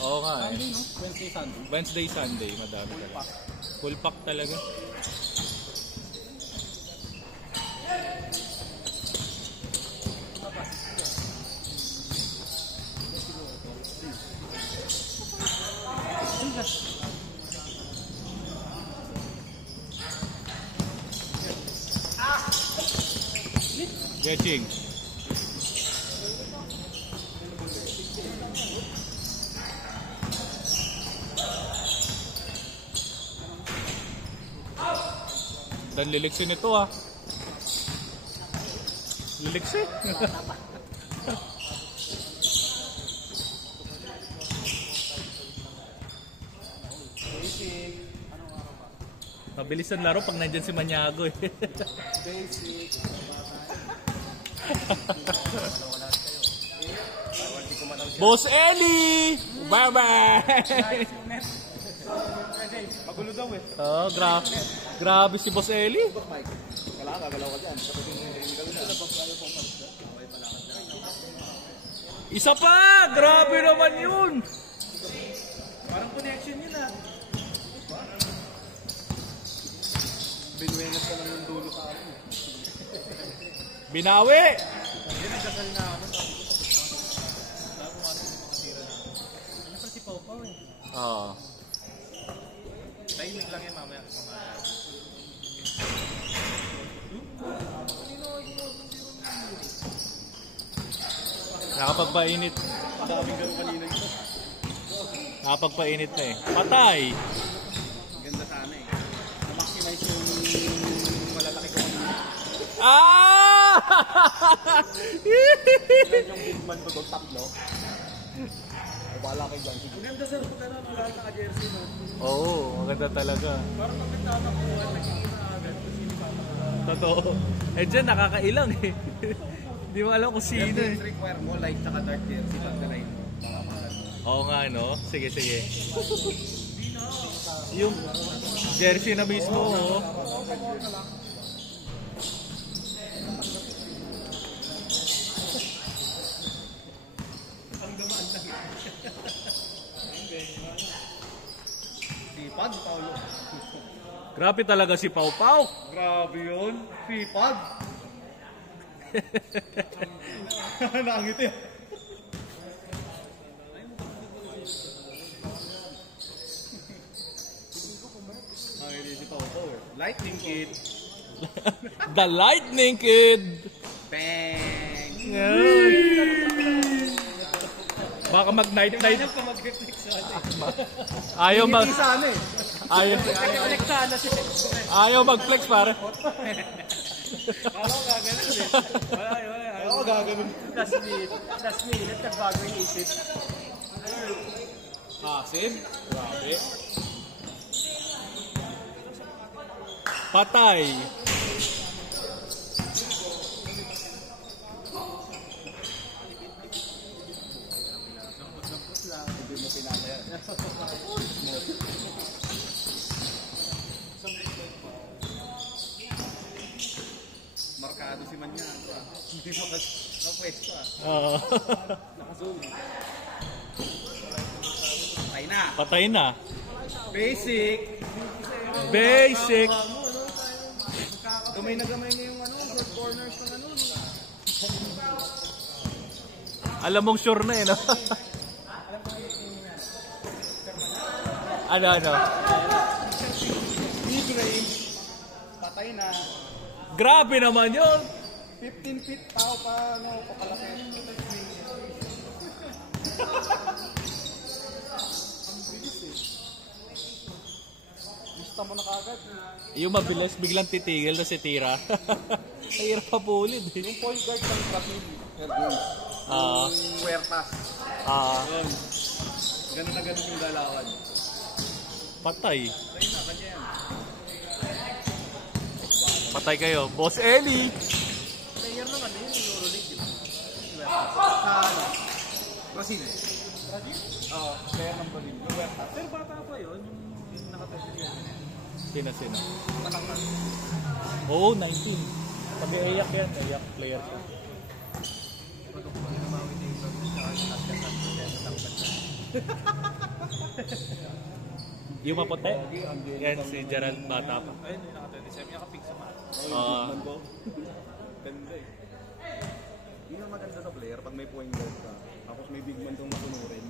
Oo nga eh. Sunday, no? Wednesday, Sunday. Wednesday, Sunday, madami talaga. Full pack talaga. Getching. Dan liliksin ito ah. Liliksin. Mabilis ang laro pag nandyan si Maniago eh. Basic. Boss Eli! Bye-bye! Magulo daw eh. Oh, grabe si Boss Eli. Wala ka, galaw ka dyan. Isa pa! Grabe naman yun! Parang connection yun ah. Binuenas ka lang yung dulo ka ako. Binawi! Yan ang kasal na ako. Ano pa si Pau Pau eh? Oo. Tahimik lang yan mamaya. Nakapagpainit. Daming gano'n kanina ito. Nakapagpainit na eh. Patay! Ganda sana eh. Na-maximize yung malalaki ko kanina. Ah! Yung big man ko doon, tatlo. Wala kayo dyan. Ang ganda sir, kung gano'n wala naka-jersey no? Oo, maganda talaga. Parang pag nagtatapuan, nakikita agad kung sino pa. Totoo. Eh dyan, nakakailang eh. Hindi mo alam kung sino eh. Require mo light tsaka dark jersey pag nalain mo. Oo nga no. Sige, sige. Yung jersey na mismo oh. Sipag, Paulo. Grabe talaga si Pau Pau. Grabe yun. Sipag. Nakangiti. Nakangiti si Pau Pau eh. Lightning Kid. The Lightning Kid. Bang! Baka mag-night night. Pa mag-reflex sa atin. Ayaw mag Hindi sana eh. ayaw, sana siya. ayaw mag-flex pare. Ako gaganon eh. Wala. Ako gaganon. Last minute, nagbago yung isip. Asin. Grabe. Patay. Hindi mo pinala yan. Markado si Manya. Hindi mo kapwesto ah. Oo. Nakazoom. Patay na. Patay na. Basic. Basic. Gamay na gamay niya yung short corners ng Alam mong sure na eh, no? Ano? Mid-range. Patay na. Grabe naman yun. 15 feet tao pa, papalaki. Ang bilis eh. Gusto mo na kagad. Yung mabilis, biglang titigil na si Tira. Hirap pa pulid eh. Yung point guard ng Brazil, Hergules. Yung Huertas. Yun. Ganun na ganun yung galawan. Patay. Patay na, kanya yan. Patay kayo. Boss Eli! Player naman yun, yung Euroleague. Sa ano? Brazil. Brazil? Oo, player ng Brazil. Yung Huertas. Pero bata pa yun, yung nakapagpilihan. Sina? Matangkad. Oo, 19. Pag-iiyak yan. Iyak player siya. Pagkakulang na mawin Yung maputi? Yan si Gerald bata pa. Ayun, yung naka-27. Yung naka-pink sa mat. Ganda eh. Yun ang maganda sa player pag may point guard ka. Tapos may big man kang masunurin.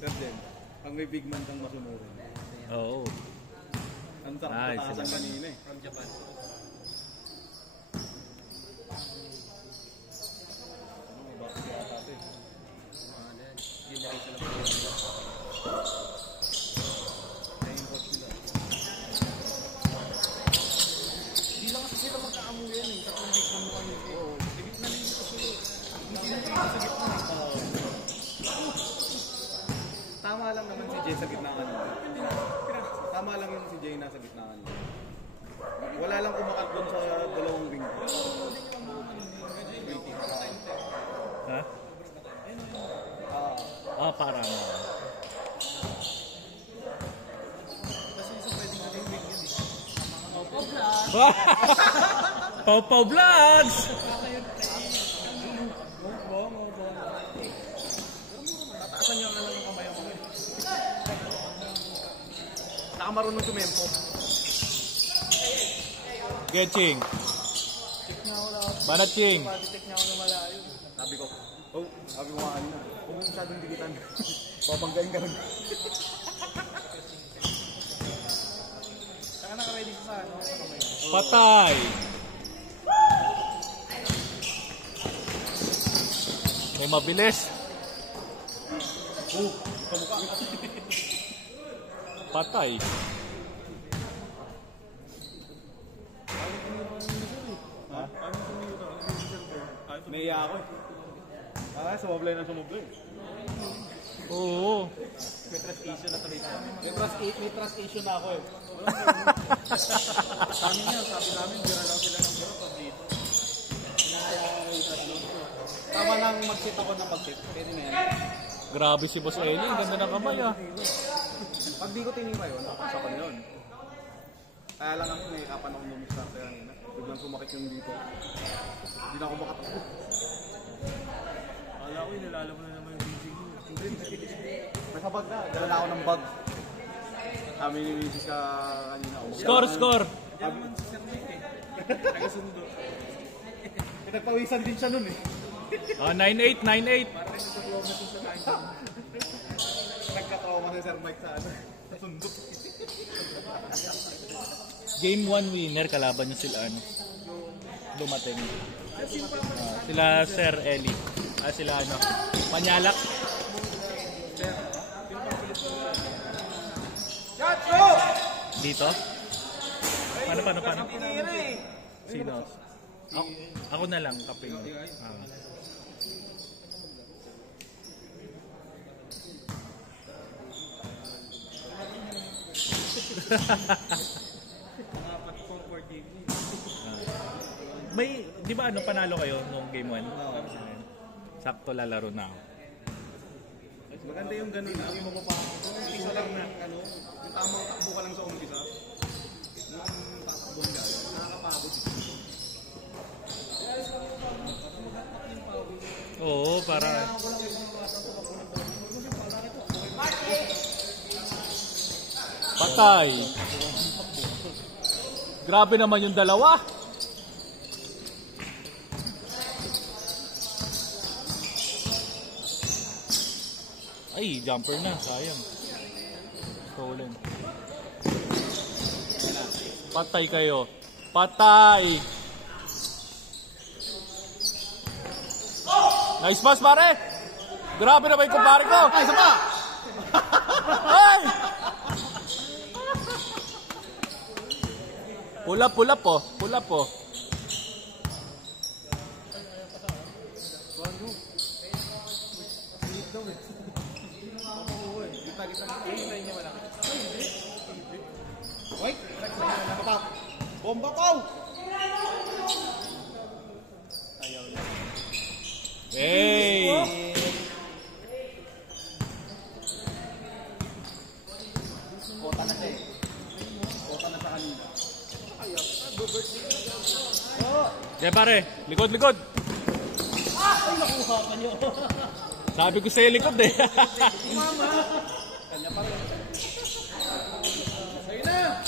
Sir Jen, pag may big man kang masunurin. Oo. Ang sarap Nice. patasan kanina eh. From Japan. Bakit kaya tate? Generation of players. Kaya yung coach nila. Hindi lang kasi sila magkaamu yan eh. Sa big man mo kami. Oo. Sa gitna na yung kasi. Hindi na yung sa gitna eh. Tama lang naman si Jay sa gitna kanina. Tama lang yun si Jay nasa gitna kanina. Wala lang kumakat doon sa dalawang ring. Ha? Parang. Kasi isa pwedeng natin big yun eh. Pau Pau Vlogs! Tataasan niyo ang alam ng kamay ako eh. Nakamarunong tumempo. Getching. Banatching. Check niya ako na malayo. Sabi ko nga kanina, huwag mo masyadong dikitan. Babanggain ka lang. Saka naka-ready sa ano, sa kamay. Patay. May mabilis. Kamukha. Patay. Naiya ako eh. Sumablay na sumablay. Oo. May trust issue na tuloy siya. May trust issue na ako eh. Sabi niya, sabi namin, bira lang sila ng biro pag dito. Tama lang mag-sit ako ng mag-sit. Pwede na yan. Grabe si Boss Eli. Ang ganda ng kamay ah. Pag di ko tinira yun, napasa ko na yun. Kaya lang ako, nahikapan ako nung-start kanina. Biglang sumakit yung dito. Hindi na ako makatakbo. Kala ko, inilala mo na naman yung busy mo. May sabag na. Dala na ako ng bag. Kami ni Mrs. ka kanina. Score, score. Diyan naman si Sir Mike eh. Nagasundo. Nagpawisan din siya nun eh. 9-8, 9-8. Parang nagka-trauma to sa time. Nagka-trauma si Sir Mike sa ano. Sa sundok. Game 1 winner. Kalaban niyo sila ano. Dumating. Sila Sir Eli. Sila ano. Manyalak. Dito? Paano? Sino? Ako na lang, kaping. Apat comfort game. May, di ba ano, panalo kayo nung game 1? Sakto lalaro na ako. Maganda yung ganun na. Yung mapapakot. Isa lang na ano. Yung tamang takbo ka lang sa umpisa. Yung tatakbo nga. Nakakapagod. Oo, para... Patay! Grabe naman yung dalawa! Ay, jumper na, sayang. Stolen. Patay kayo. Patay! Nice pass, pare! Grabe na ba yung kumpare ko? Ay, isa pa! Ay! Pula po. Wait! Nakatap! Bomba ko! Hey! Kota na siya eh. Kota na sa kanina. Kaya pare, likod! Ay, nakuha pa niyo? Sabi ko sa'yo likod eh. Mama! Kanya pa rin. Sa'yo na!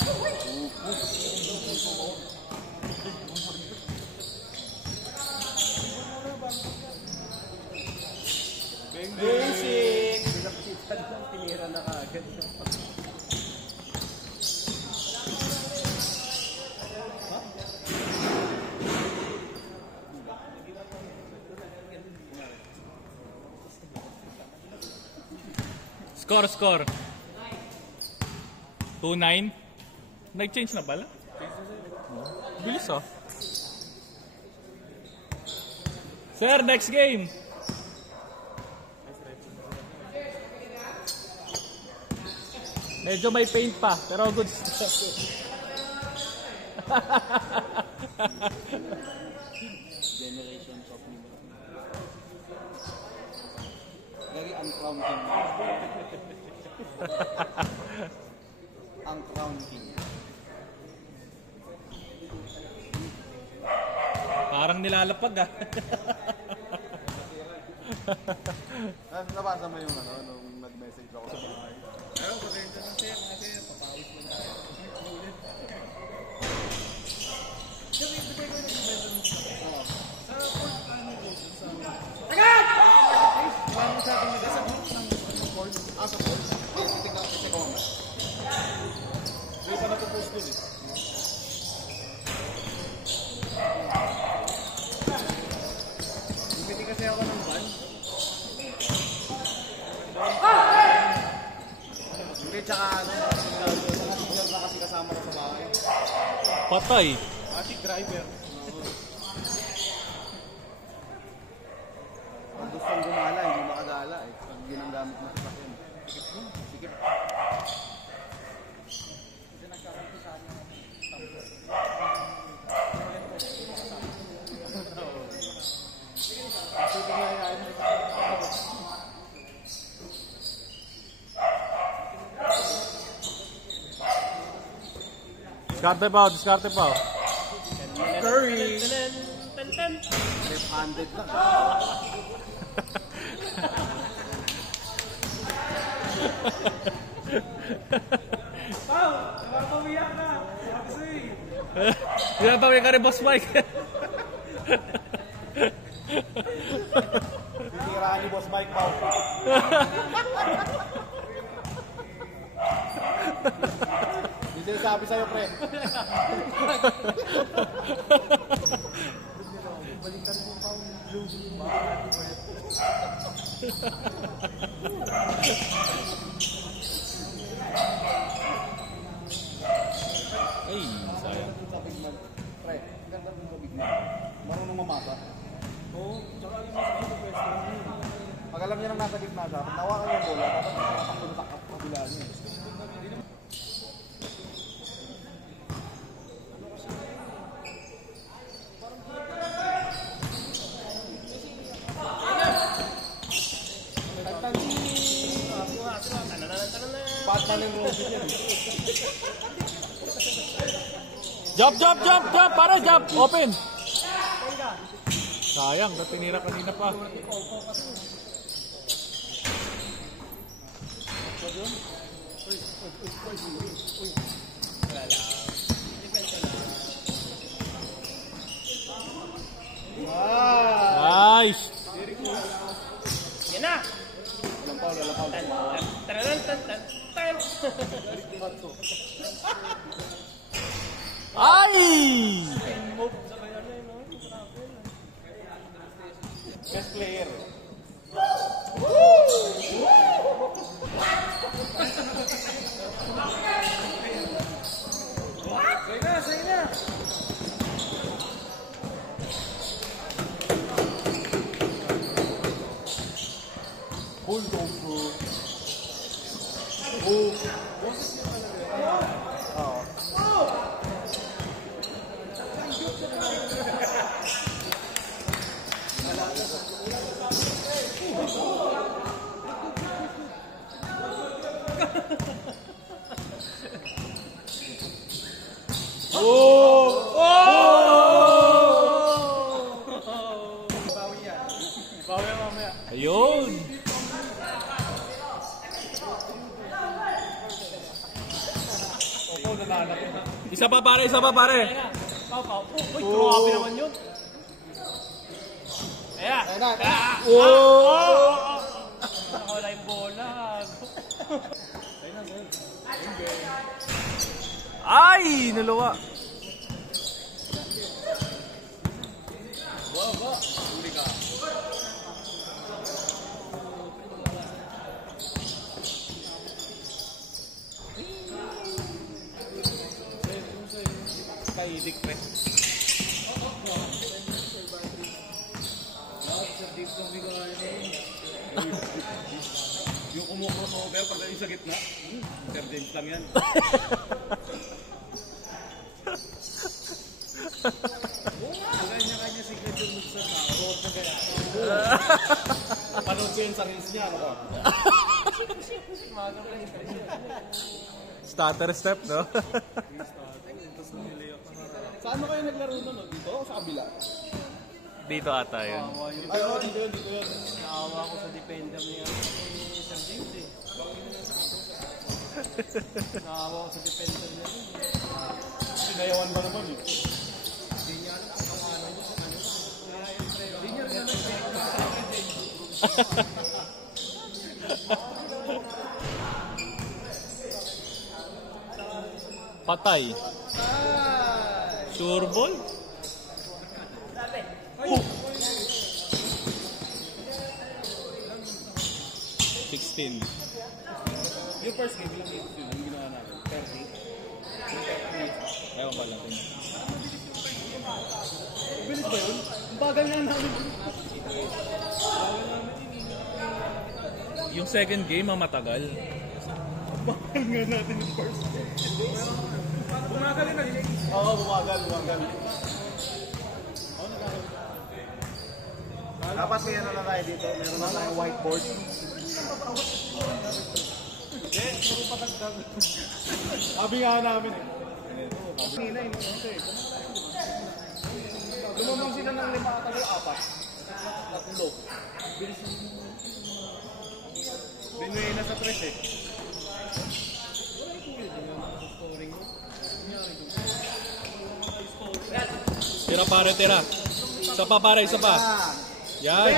Basic! Tinira na kaagad. Score. 2-9. Nag-change na pala? Bilis oh. Sir, next game. Medyo may paint pa, pero good stuff. Generations of me. Very uncrowned king. Uncrowned king. Parang nilalapag ah. Nabasa mo yung ano, nung nag-message ako sa bahay. Ayaw, pasensya na sir, kasi papawis mo tayo. Sir, ibigay ko yung nag-message sa court, ano ko, sa... Agad! Wala mo sa ating nag-message ng court. Sa court? Tingnan ko kasi comment. Hindi pa napopost dun eh. Bumiti kasi ako ng ban. Hindi, tsaka ano, signal na kasi kasama ko sa bahay. Patay. Ating driver. Ang gustong gumala, hindi makagala eh. Pag yun ang gamit mo sa sakyan. Sikip. Diskarte pa. Curry! Left-handed lang. Pao! Nakakawiyak na! Kasi... Ginatawin ka rin, Boss Mike. Titiraan ni Boss Mike Pao. Hindi sinasabi sa'yo, pre. Balikan mo Pao. Ay, sayang. Pre, ganda mo sa bigman. Marunong mamasa. Oo, tsaka yung mga pwesto niyo. Pag alam niya nang nasa gitna siya, pag nawakan yung bola, dapat nakatakbo sa kabila niya. Batman yung Robin yan. Jump! Para jump! Open! Sayang, tinira kanina pa. Nice! Yan na! Walang foul. Ay! Best player. Say na! Hold on, bro. Banat yun. Isa pa pare, isa pa pare. Uy, grabe naman yun. Ayan. Oh! Nakawala yung bola. Ay, naluwa. Huli ka. Kaidik pre. Yung kumukrossover pagdating sa gitna. Sir James lang yan. Ang kanya-kanya signature moves sa road na gaya. Panood ko yun sa reels niya. Ano ko? Stutter step, no? Saan mo kayo naglaro nun? Dito o sa kabila? Dito ata yun. Dito yun. Naawa ko sa defender niya. Sir James eh. Naawa ko sa defender niya. Sinayawan ba naman eh? Patay. Sure ball? Oh. 16. Yung first game lang yun. Yung ginawa namin. 30. Ewan ba lang. Bilis ba yun? Ang bagal nga namin. Yung second game ang matagal. Bagal nga natin yung first game. Bumagal yun na. Oo, bumagal. Dapat may ano na tayo dito. Meron na tayong whiteboard. Sabi nga namin eh. Kanina eh. Lumamang sila ng 5 at 4. 3. Binuhay na sa press eh. Tira pare, tira. Isa pa pare, isa pa. Yan.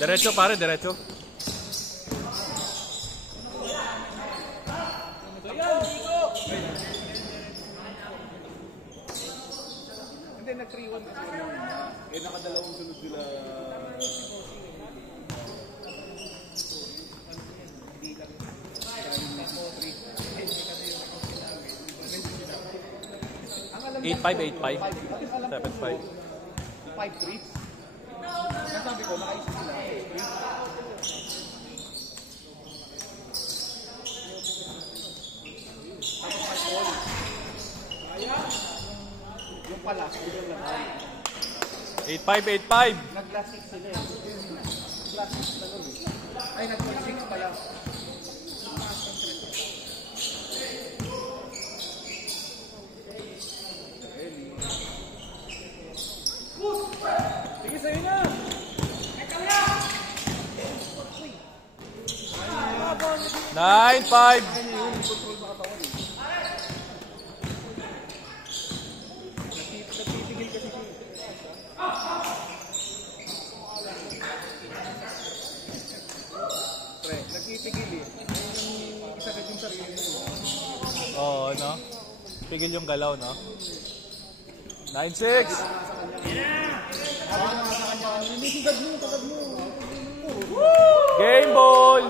Diretso pare, diretso. Hindi, nag-3-1 kasi eh, nakadalawang sunod sila. Ang 8-5, 8-5. 7-5. 5-3. Nasabi ko, nakaisa sila. Yung pala, bigyan naman. 8-5, 8-5. Nag-last 6 sila eh. Nag-last 6 na nun eh. Ay, nag-last 6 pala. Sige, sa'yo na! 9-5. Nagtitigil kasi siya. Pre, nagtitigil eh. Yung isa ka yung sarili mo. Oo, no? Pigil yung galaw, no? 9-6. Game ball.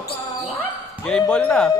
Game ball na.